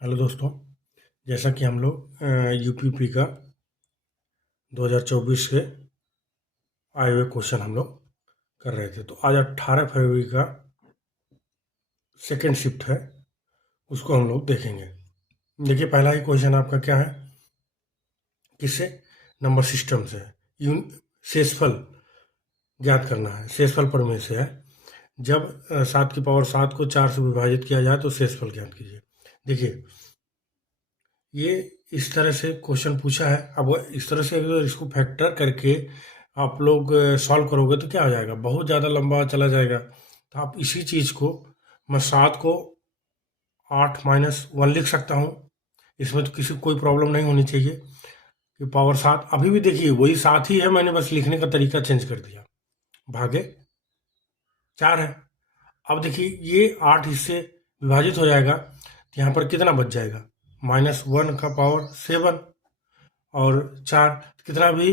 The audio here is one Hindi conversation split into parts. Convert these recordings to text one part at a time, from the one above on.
हेलो दोस्तों, जैसा कि हम लोग यूपीपी का 2024 के आए हुए क्वेश्चन हम लोग कर रहे थे। तो आज 18 फरवरी का सेकेंड शिफ्ट है, उसको हम लोग देखेंगे। देखिए, पहला ही क्वेश्चन आपका क्या है, किससे? नंबर सिस्टम से यून शेषफल ज्ञात करना है। शेषफल प्रमेय से है। जब 7 की पावर 7 को 4 से विभाजित किया जाए तो शेषफल ज्ञात कीजिए। देखिए, ये इस तरह से क्वेश्चन पूछा है। अब इस तरह से अगर इसको फैक्टर करके आप लोग सॉल्व करोगे तो क्या हो जाएगा, बहुत ज़्यादा लंबा चला जाएगा। तो आप इसी चीज़ को मैं 7 को 8-1 लिख सकता हूँ। इसमें तो किसी को कोई प्रॉब्लम नहीं होनी चाहिए कि पावर 7 अभी भी देखिए वही 7 ही है, मैंने बस लिखने का तरीका चेंज कर दिया। भागे 4 है। अब देखिए ये 8 इससे विभाजित हो जाएगा तो यहाँ पर कितना बच जाएगा, -1 का पावर 7 और 4 कितना भी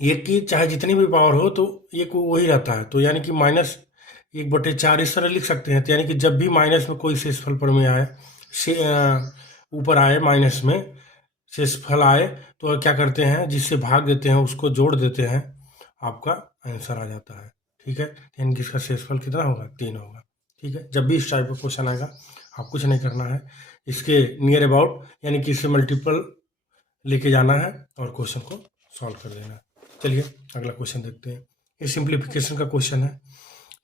एक की चाहे जितनी भी पावर हो तो एक वही रहता है। तो यानी कि -1/4 इस तरह लिख सकते हैं। तो यानी कि जब भी माइनस में कोई शेषफल प्रमेय आए, ऊपर आए माइनस में शेषफल आए तो क्या करते हैं, जिससे भाग देते हैं उसको जोड़ देते हैं, आपका आंसर आ जाता है। ठीक है, यानी कि इसका शेषफल कितना होगा, 3 होगा। ठीक है, जब भी इस टाइप का क्वेश्चन आएगा आप कुछ नहीं करना है, इसके नियर अबाउट यानी कि इससे मल्टीपल लेके जाना है और क्वेश्चन को सॉल्व कर देना है। चलिए अगला क्वेश्चन देखते हैं। ये सिंप्लीफिकेशन का क्वेश्चन है।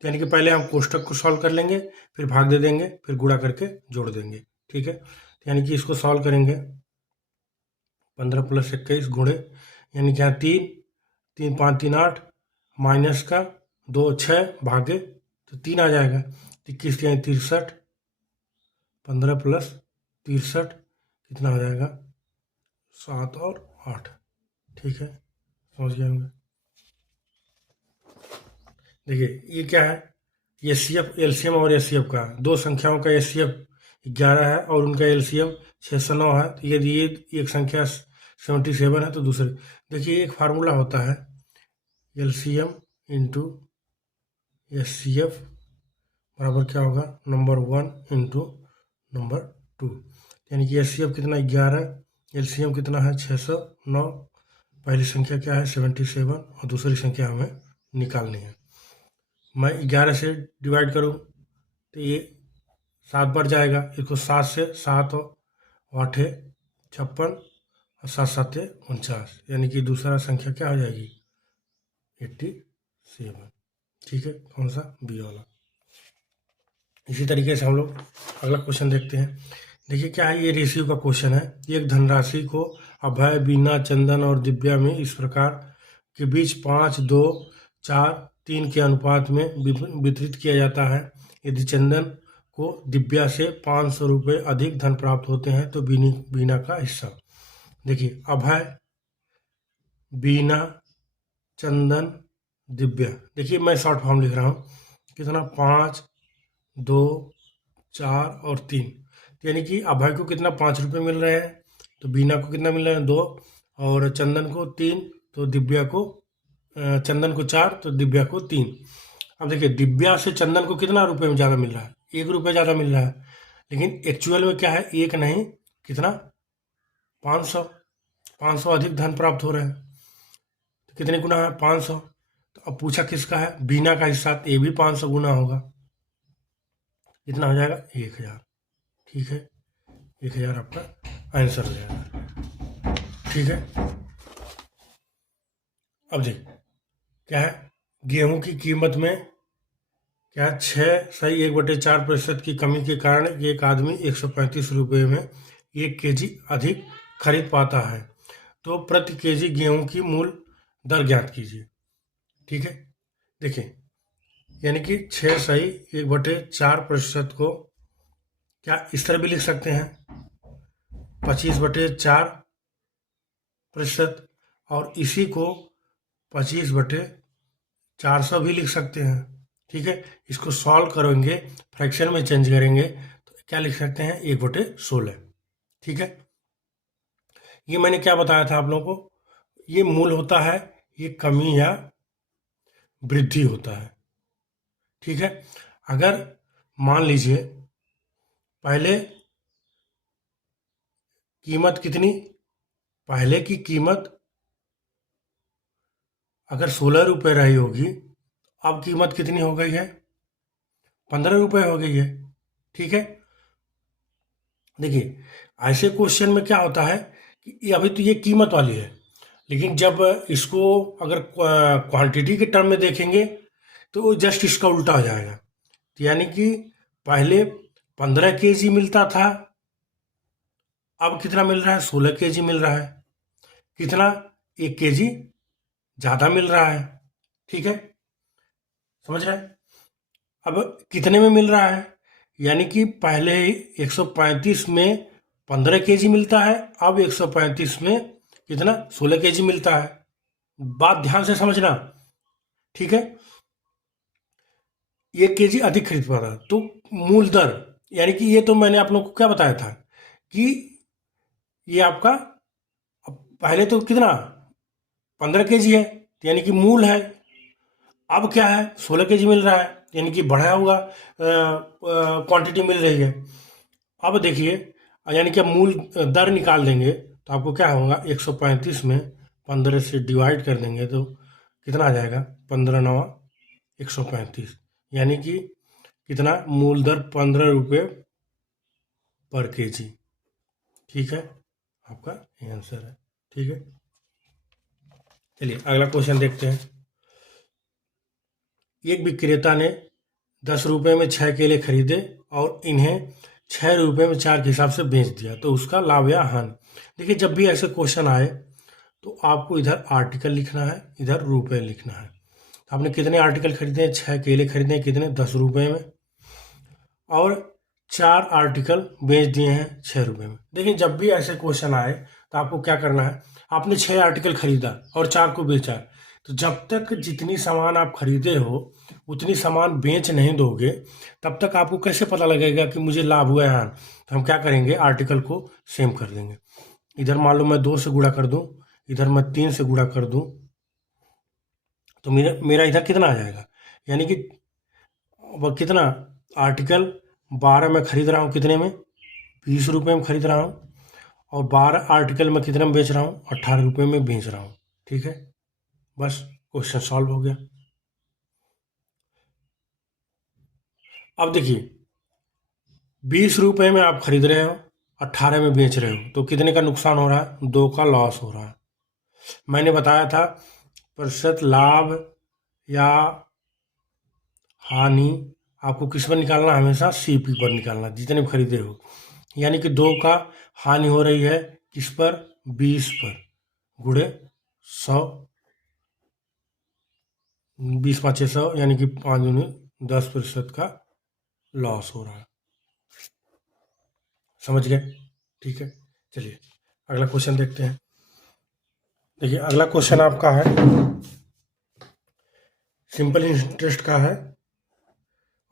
तो यानी कि पहले हम कोष्टक को सॉल्व कर लेंगे, फिर भाग दे देंगे, फिर गुणा करके जोड़ देंगे। ठीक है, तो यानी कि इसको सॉल्व करेंगे। 15 + 21 गुणे, यानी कि यहाँ 3, 3 5 3 8, माइनस का 2 6 भागे तो 3 आ जाएगा। 21 यानी 63, 15 + 63 कितना हो जाएगा, 7 और 8। ठीक है, समझ गए होंगे। देखिए ये क्या है, एचसीएफ, एलसीएम और एचसीएफ का, दो संख्याओं का एचसीएफ 11 है और उनका एलसीएम 609 है। तो यदि ये एक संख्या 77 है तो दूसरे, देखिए एक फार्मूला होता है एलसीएम इंटू एचसीएफ बराबर क्या होगा, नंबर 1 इंटू नंबर 2। यानी कि एचसीएफ कितना 11, एलसीएम कितना है 609। पहली संख्या क्या है 77 और दूसरी संख्या हमें निकालनी है। मैं 11 से डिवाइड करूँ तो ये 7 बढ़ जाएगा, इसको 7 से 7 और 8 56 और 7 7 49, यानी कि दूसरा संख्या क्या हो जाएगी 87। ठीक है, कौन सा, बी वाला। इसी तरीके से हम लोग अगला क्वेश्चन देखते हैं। देखिए क्या है, ये रेशियो का क्वेश्चन है। एक धनराशि को अभय, बीना, चंदन और दिव्या में इस प्रकार के बीच 5 2 4 3 के अनुपात में वितरित किया जाता है। यदि चंदन को दिव्या से 500 रुपये अधिक धन प्राप्त होते हैं तो बीना का हिस्सा। देखिए अभय, बीना, चंदन, दिव्या। देखिए मैं शॉर्ट फॉर्म लिख रहा हूँ, कितना 5 2 4 और 3। यानी कि अभय को कितना 5 रुपये मिल रहे हैं, तो बीना को कितना मिल रहा है 2, और चंदन को 3, तो दिव्या को चंदन को 4 तो दिव्या को 3। अब देखिए दिव्या से चंदन को कितना रुपये में ज़्यादा मिल रहा है, 1 रुपये ज़्यादा मिल रहा है। लेकिन एक्चुअल में क्या है, एक नहीं कितना 500, 500 अधिक धन प्राप्त हो रहे हैं। तो कितने गुना है 500। तो अब पूछा किसका है, बीना का हिस्सा, तो ये भी 500 गुना होगा। कितना हो जाएगा 1000। ठीक है, 1000 आपका आंसर हो जाएगा। ठीक है, अब देख क्या है, गेहूं की कीमत में क्या 6.1/4% की कमी के कारण एक आदमी 135 रुपये में 1 kg अधिक खरीद पाता है। तो प्रति केजी गेहूं की मूल दर ज्ञात कीजिए। ठीक है, देखिए यानी कि 6.1/4% को क्या इस तरह भी लिख सकते हैं, 25/4%, और इसी को 25/400 भी लिख सकते हैं। ठीक है, इसको सॉल्व करेंगे, फ्रैक्शन में चेंज करेंगे तो क्या लिख सकते हैं 1/16। ठीक है, ये मैंने क्या बताया था आप लोगों को, ये मूल होता है, ये कमी या वृद्धि होता है। ठीक है, अगर मान लीजिए पहले कीमत कितनी, पहले की कीमत अगर 16 रुपये रही होगी, अब कीमत कितनी हो गई है, 15 रुपये हो गई है। ठीक है, देखिए ऐसे क्वेश्चन में क्या होता है कि अभी तो ये कीमत वाली है, लेकिन जब इसको अगर क्वांटिटी के टर्म में देखेंगे तो जस्ट इसका उल्टा हो जाएगा। तो यानी कि पहले 15 केजी मिलता था, अब कितना मिल रहा है, 16 केजी मिल रहा है। कितना, 1 केजी ज़्यादा मिल रहा है। ठीक है, समझ रहे हैं। अब कितने में मिल रहा है, यानी कि पहले 135 में 15 केजी मिलता है, अब 135 में कितना, 16 केजी मिलता है। बात ध्यान से समझना। ठीक है, 1 केजी अधिक खरीद पा रहा, तो मूल दर, यानी कि ये तो मैंने आप लोगों को क्या बताया था कि ये आपका पहले तो कितना 15 केजी है, यानी कि मूल है। अब क्या है, 16 केजी मिल रहा है, यानी कि बढ़ा हुआ क्वांटिटी मिल रही है। अब देखिए, यानी कि अब मूल दर निकाल देंगे तो आपको क्या होगा, 135 में 15 से डिवाइड कर देंगे तो कितना आ जाएगा, 15 नवा 135, यानी कि कितना, मूल दर 15 रुपये पर केजी। ठीक है, आपका ये आंसर है। ठीक है, चलिए अगला क्वेश्चन देखते हैं। एक विक्रेता ने 10 रुपये में 6 केले खरीदे और इन्हें 6 रुपये में 4 के हिसाब से बेच दिया, तो उसका लाभ या हानि। देखिए, जब भी ऐसे क्वेश्चन आए तो आपको इधर आर्टिकल लिखना है, इधर रुपये लिखना है। तो आपने कितने आर्टिकल खरीदे हैं, 6 केले खरीदे हैं, कितने, 10 रुपये में, और 4 आर्टिकल बेच दिए हैं 6 रुपये में। देखिए, जब भी ऐसे क्वेश्चन आए तो आपको क्या करना है, आपने 6 आर्टिकल खरीदा और 4 को बेचा, तो जब तक जितनी सामान आप खरीदे हो उतनी सामान बेच नहीं दोगे, तब तक आपको कैसे पता लगेगा कि मुझे लाभ हुआ है हानि। तो हम क्या करेंगे, आर्टिकल को सेम कर देंगे। इधर मान लो मैं 2 से गुणा कर दूं, इधर मैं 3 से गुणा कर दूं, तो मेरा मेरा इधर कितना आ जाएगा, यानी कि अब कितना, आर्टिकल 12 में खरीद रहा हूँ, कितने में, 20 रुपये में खरीद रहा हूँ, और 12 आर्टिकल में कितने में बेच रहा हूँ, 18 रुपये में बेच रहा हूँ। ठीक है, बस क्वेश्चन सॉल्व हो गया। अब देखिए, 20 रुपये में आप खरीद रहे हो, 18 में बेच रहे हो, तो कितने का नुकसान हो रहा है, 2 का लॉस हो रहा है। मैंने बताया था प्रतिशत लाभ या हानि आपको किस पर निकालना, हमेशा सीपी पर निकालना, जितने में खरीदे हो। यानी कि 2 का हानि हो रही है किस पर, 20 पर, गुणे 100, 20 पाँचे 100, यानी कि 5 दूनी 10% का लॉस हो रहा है। समझ गए। ठीक है, चलिए अगला क्वेश्चन देखते हैं। देखिए, अगला क्वेश्चन आपका है सिंपल इंटरेस्ट का है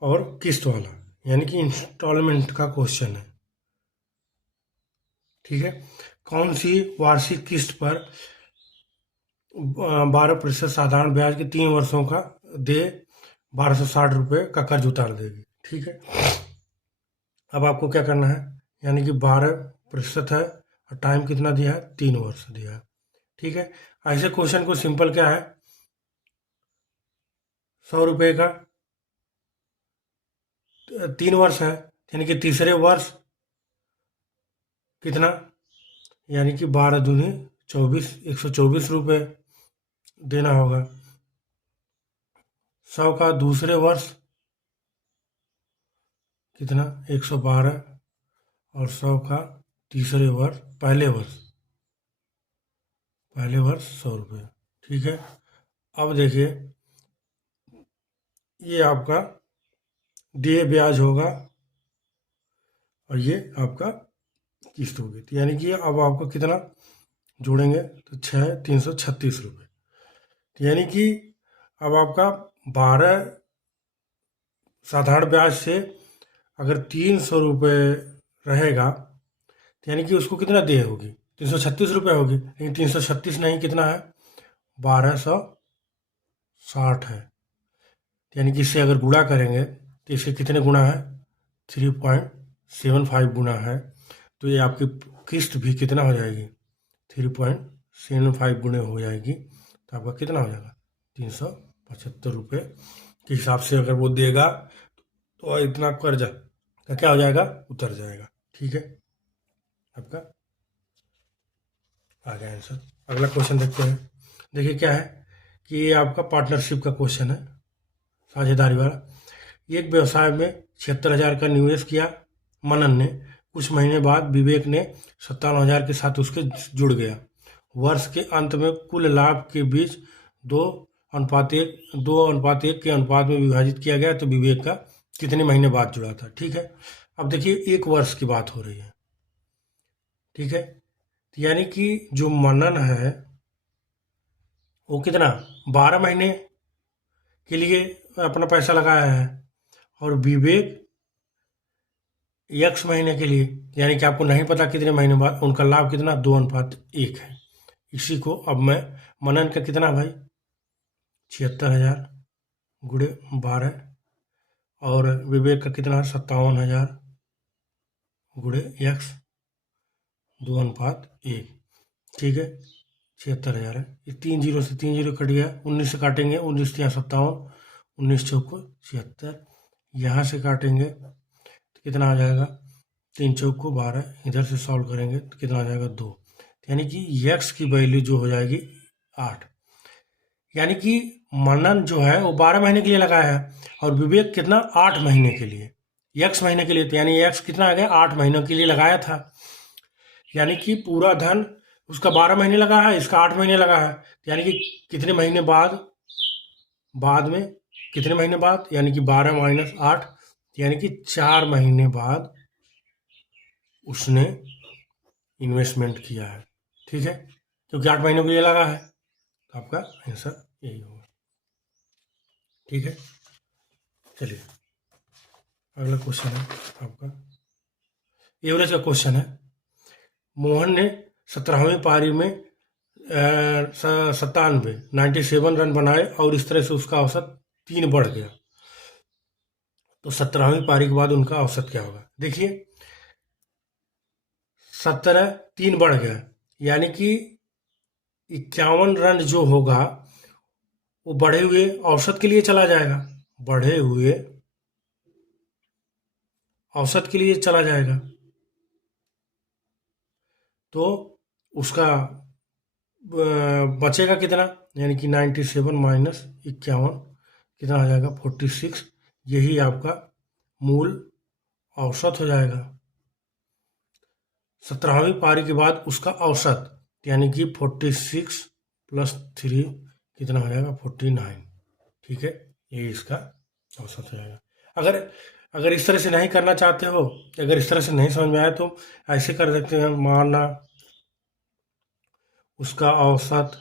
और किस्त वाला, यानी कि इंस्टॉलमेंट का क्वेश्चन है। ठीक है, कौन सी वार्षिक किस्त पर 12% साधारण ब्याज के 3 वर्षों का दे 1260 रुपये का कर्ज उतार देगी। ठीक है, अब आपको क्या करना है, यानी कि 12% है और टाइम कितना दिया है, 3 वर्ष दिया है। ठीक है, ऐसे क्वेश्चन को सिंपल क्या है, 100 रुपये का 3 वर्ष है, यानी कि तीसरे वर्ष कितना, यानी कि 12 दूनी 24, 124 रुपये देना होगा। 100 का दूसरे वर्ष कितना, 112, और 100 का तीसरे वर्ष, पहले वर्ष 100 रुपये। ठीक है, अब देखिए, ये आपका देय ब्याज होगा और ये आपका किस्त होगी, तो यानी कि अब आपको कितना जोड़ेंगे तो 336 रुपये, तो यानी कि अब आपका 12 साधारण ब्याज से अगर 300 रुपये रहेगा, तो यानी कि उसको कितना देय होगी, 336 रुपये होगी, लेकिन 336 नहीं, कितना है, 1260 है, यानी कि इससे अगर गुणा करेंगे तो इसके कितने गुना है, 3.75 गुना है, तो ये आपकी किस्त भी कितना हो जाएगी, 3.75 गुणे हो जाएगी, तो आपका कितना हो जाएगा, 375 रुपये के हिसाब से अगर वो देगा तो इतना कर्जा का क्या हो जाएगा, उतर जाएगा। ठीक है, आपका आ गया आंसर। अगला क्वेश्चन देखते हैं। देखिए क्या है कि ये आपका पार्टनरशिप का क्वेश्चन है, साझेदारी वाला। एक व्यवसाय में 76,000 का निवेश किया मनन ने। कुछ महीने बाद विवेक ने 57,000 के साथ उसके जुड़ गया। वर्ष के अंत में कुल लाभ के बीच 2:1 के अनुपात में विभाजित किया गया, तो विवेक का कितने महीने बाद जुड़ा था। ठीक है, अब देखिए 1 वर्ष की बात हो रही है। ठीक है, तो यानी कि जो मनन है वो कितना 12 महीने के लिए अपना पैसा लगाया है, और विवेक x महीने के लिए, यानी कि आपको नहीं पता कितने महीने बाद उनका लाभ कितना 2:1 है। इसी को अब मैं मनन का कितना भाई 76,000 गुणे 12, और विवेक का कितना 57,000 गुणे x 2:1। ठीक है, 76,000 है। ये 3 जीरो से 3 जीरो कट गया, 19 से काटेंगे, 19 या 57, 19 चौको 76, यहाँ से काटेंगे तो कितना आ जाएगा, 3 चौको 12, इधर से सॉल्व करेंगे तो कितना आ जाएगा 2, यानी कि x की वैल्यू जो हो जाएगी 8। यानी कि मनन जो है वो 12 महीने के लिए लगाया है, और विवेक कितना 8 महीने के लिए, x महीने के लिए, तो यानी x कितना आ गया 8 महीनों के लिए लगाया था। यानी कि पूरा धन उसका 12 महीने लगा है, इसका 8 महीने लगा है, यानी कि कितने महीने बाद में कितने महीने बाद, यानी कि 12 माइनस 8, यानी कि 4 महीने बाद उसने इन्वेस्टमेंट किया है। ठीक है, क्योंकि 8 महीनों के लिए लगा है, तो आपका आंसर यही होगा। ठीक है, चलिए अगला क्वेश्चन है आपका एवरेज का क्वेश्चन है। मोहन ने 17वीं पारी में 97 रन बनाए, और इस तरह से उसका औसत 3 बढ़ गया, तो 17वीं पारी के बाद उनका औसत क्या होगा। देखिए 17 3 बढ़ गया, यानी कि 51 रन जो होगा वो बढ़े हुए औसत के लिए चला जाएगा, बढ़े हुए औसत के लिए चला जाएगा, तो उसका बचेगा कितना, यानी कि 97 माइनस 51 कितना आ जाएगा 46, यही आपका मूल औसत हो जाएगा। 17वीं पारी के बाद उसका औसत, यानी कि 46 + 3 कितना हो जाएगा 49। ठीक है, ये इसका औसत हो जाएगा। अगर इस तरह से नहीं करना चाहते हो, अगर इस तरह से नहीं समझ में आया तो ऐसे कर देते हैं, माना उसका औसत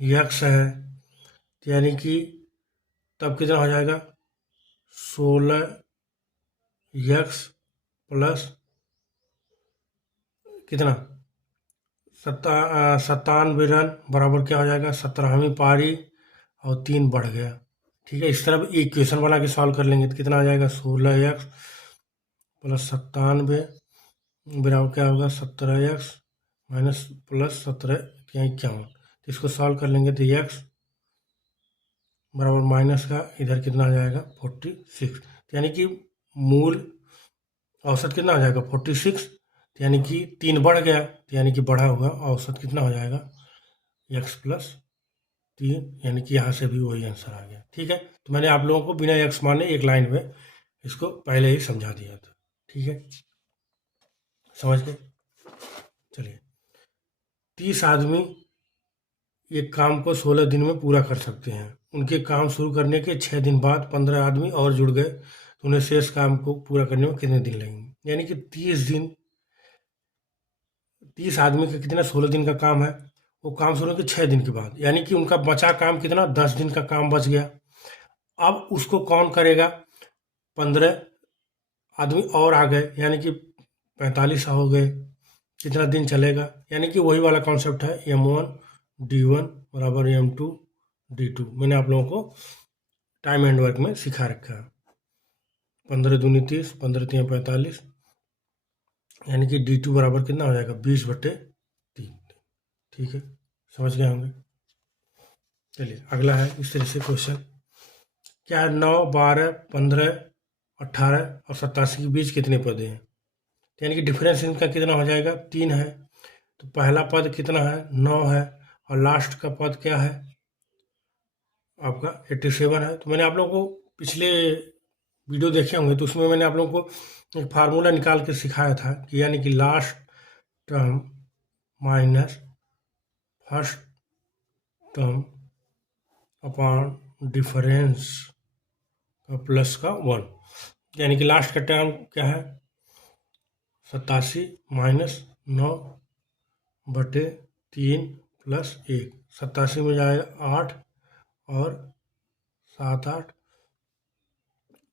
x है, यानी कि तब कितना हो जाएगा 16x प्लस कितना 97 रन बराबर क्या हो जाएगा 17वीं पारी, और 3 बढ़ गया। ठीक है, इस तरह इक्वेशन बना के सॉल्व कर लेंगे तो कितना आ जाएगा 16x प्लस 97 बराबर क्या होगा 17x माइनस प्लस 17 51। इसको सॉल्व कर लेंगे तो x बराबर माइनस का इधर कितना आ जाएगा 46, यानी कि मूल औसत कितना आ जाएगा 46, यानी कि 3 बढ़ गया, यानी कि बढ़ा हुआ औसत कितना हो जाएगा x + 3, यानी कि यहाँ से भी वही आंसर आ गया। ठीक है, तो मैंने आप लोगों को बिना x माने एक लाइन में इसको पहले ही समझा दिया था। ठीक है, समझ गए। चलिए 30 आदमी एक काम को 16 दिन में पूरा कर सकते हैं। उनके काम शुरू करने के 6 दिन बाद 15 आदमी और जुड़ गए, तो उन्हें शेष काम को पूरा करने में कितने दिन लगेंगे। यानी कि 30 आदमी का कितना 16 दिन का काम है, वो काम शुरू के 6 दिन के बाद, यानी कि उनका बचा काम कितना 10 दिन का काम बच गया। अब उसको कौन करेगा, 15 आदमी और आ गए, यानी कि 45 हो गए, कितना दिन चलेगा। यानी कि वही वाला कॉन्सेप्ट है M1 D1 बराबर M2 D2, मैंने आप लोगों को टाइम एंड वर्क में सिखा रखा है। 15 दूनी 30, 15 3 45, यानी कि D2 बराबर कितना हो जाएगा 20/3। ठीक है, समझ गए होंगे। चलिए अगला है इस तरह से क्वेश्चन, क्या 9, 12, 15, 18 और 87 के बीच कितने पद हैं? यानी कि डिफरेंस इनका कितना हो जाएगा 3 है। तो पहला पद कितना है 9 है और लास्ट का पद क्या है आपका 87 है। तो मैंने आप लोगों को पिछले वीडियो देखे होंगे तो उसमें मैंने आप लोगों को एक फार्मूला निकाल के सिखाया था कि यानी कि last term minus first term upon difference plus का 1, यानी कि लास्ट का टर्म क्या है 87 माइनस 9/3 प्लस 1। 87 में जाएगा 8 और 7 8,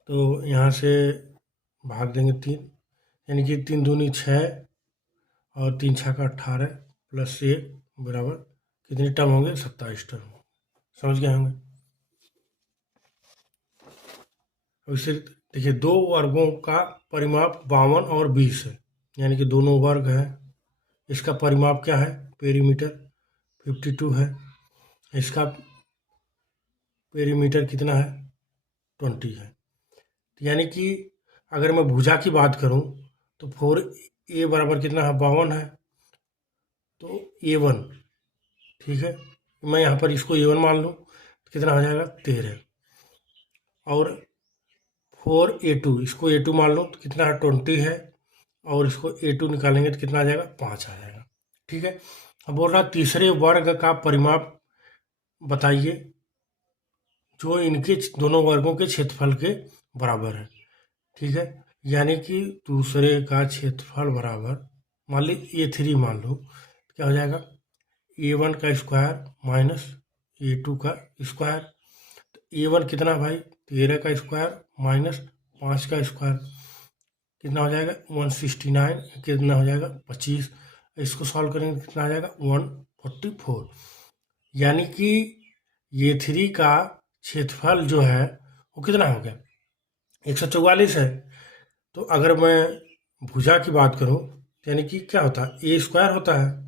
तो यहाँ से भाग देंगे 3, यानी कि 3 दूनी 6 और 3 6 का 18 प्लस 1 बराबर कितने टर्म होंगे 27 टर्म। समझ गए होंगे। अब इसे देखिए, दो वर्गों का परिमाप 52 और 20 है, यानी कि दोनों वर्ग है। इसका परिमाप क्या है पेरीमीटर 52 है, इसका पेरीमीटर कितना है 20 है। यानी कि अगर मैं भुजा की बात करूं तो 4a बराबर कितना है 52 है, तो a1 ठीक है, मैं यहाँ पर इसको a1 मान लूँ तो कितना हो जाएगा 13, और 4a2 इसको a2 मान लो तो कितना है 20 है, और इसको a2 निकालेंगे तो कितना आ जाएगा 5 आ जाएगा। ठीक है, अब बोल रहा तीसरे वर्ग का परिमाप बताइए जो इनके दोनों वर्गों के क्षेत्रफल के बराबर है। ठीक है, यानी कि दूसरे का क्षेत्रफल बराबर मान ली a3 मान लो, क्या हो जाएगा a1 का स्क्वायर माइनस a2 का स्क्वायर। तो a1 कितना भाई 13 का स्क्वायर माइनस 5 का स्क्वायर कितना हो जाएगा 169, कितना हो जाएगा 25। इसको सॉल्व करेंगे कितना आ जाएगा 144, यानी कि a3 का क्षेत्रफल जो है वो कितना हो गया 144 है। तो अगर मैं भुजा की बात करूं तो यानी कि क्या होता है a स्क्वायर होता है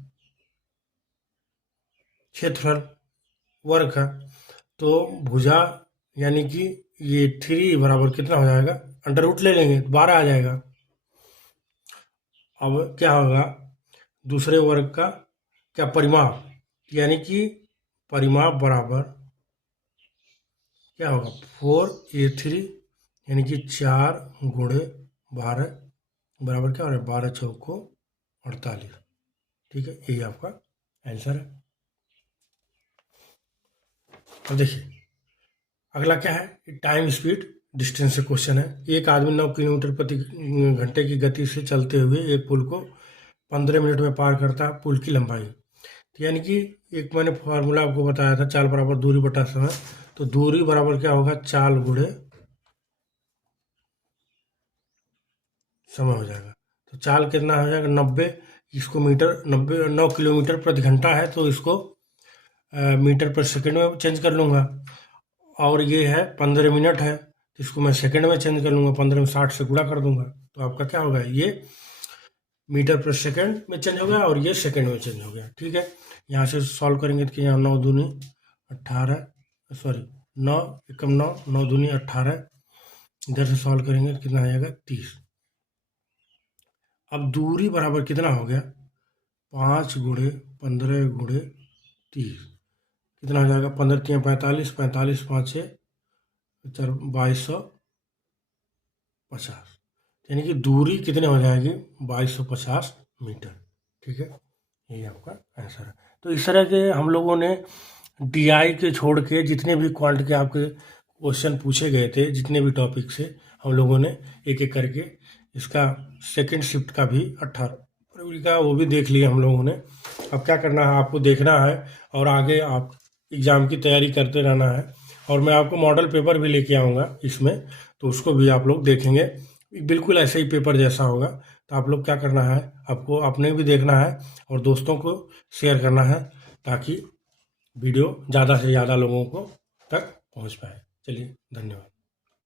क्षेत्रफल वर्ग का, तो भुजा यानी कि ये 3 बराबर कितना हो जाएगा अंडर रूट ले लेंगे 12 आ जाएगा। अब क्या होगा दूसरे वर्ग का क्या परिमाप, यानी कि परिमाप बराबर क्या होगा 4a3, यानी कि 4 गुणे 12 बराबर क्या हो रहा है 12 चौको 48। ठीक है, यही आपका आंसर है। अब देखिए अगला क्या है टाइम स्पीड डिस्टेंस से क्वेश्चन है। एक आदमी 9 किलोमीटर प्रति घंटे की गति से चलते हुए एक पुल को 15 मिनट में पार करता है। पुल की लंबाई, तो यानी कि एक मैंने फार्मूला आपको बताया था चाल बराबर दूरी बटा समय, तो दूरी बराबर क्या होगा चाल गुणे समय हो जाएगा। तो चाल कितना हो जाएगा 90, इसको मीटर 9 किलोमीटर प्रति घंटा है तो इसको मीटर पर सेकंड में चेंज कर लूँगा, और ये है 15 मिनट है तो इसको मैं सेकंड में चेंज कर लूँगा, 15 में 60 से गुणा कर दूंगा, तो आपका क्या होगा ये मीटर पर सेकंड में चेंज हो गया और ये सेकंड में चेंज हो गया। ठीक है, यहाँ से सॉल्व करेंगे तो यहाँ 9 दूनी 18, सॉरी 9 एकम 9, 9 दूनी 18, इधर से सॉल्व करेंगे तो कितना आ जाएगा 30। अब दूरी बराबर कितना हो गया 5 गुणे 15 गुणे 30, कितना हो जाएगा 15 3 45, 45 5 6 2250, यानी कि दूरी कितने हो जाएगी 2250 मीटर। ठीक है, यही आपका आंसर है। तो इस तरह के हम लोगों ने DI के छोड़ के जितने भी क्वांट के आपके क्वेश्चन पूछे गए थे, जितने भी टॉपिक से हम लोगों ने एक एक करके इसका सेकंड शिफ्ट का भी 18 फरवरी का वो भी देख लिया हम लोगों ने। अब क्या करना है आपको देखना है और आगे आप एग्ज़ाम की तैयारी करते रहना है, और मैं आपको मॉडल पेपर भी लेके आऊँगा इसमें, तो उसको भी आप लोग देखेंगे, बिल्कुल ऐसे ही पेपर जैसा होगा। तो आप लोग क्या करना है आपको अपने भी देखना है और दोस्तों को शेयर करना है ताकि वीडियो ज़्यादा से ज़्यादा लोगों को तक पहुंच पाए। चलिए धन्यवाद।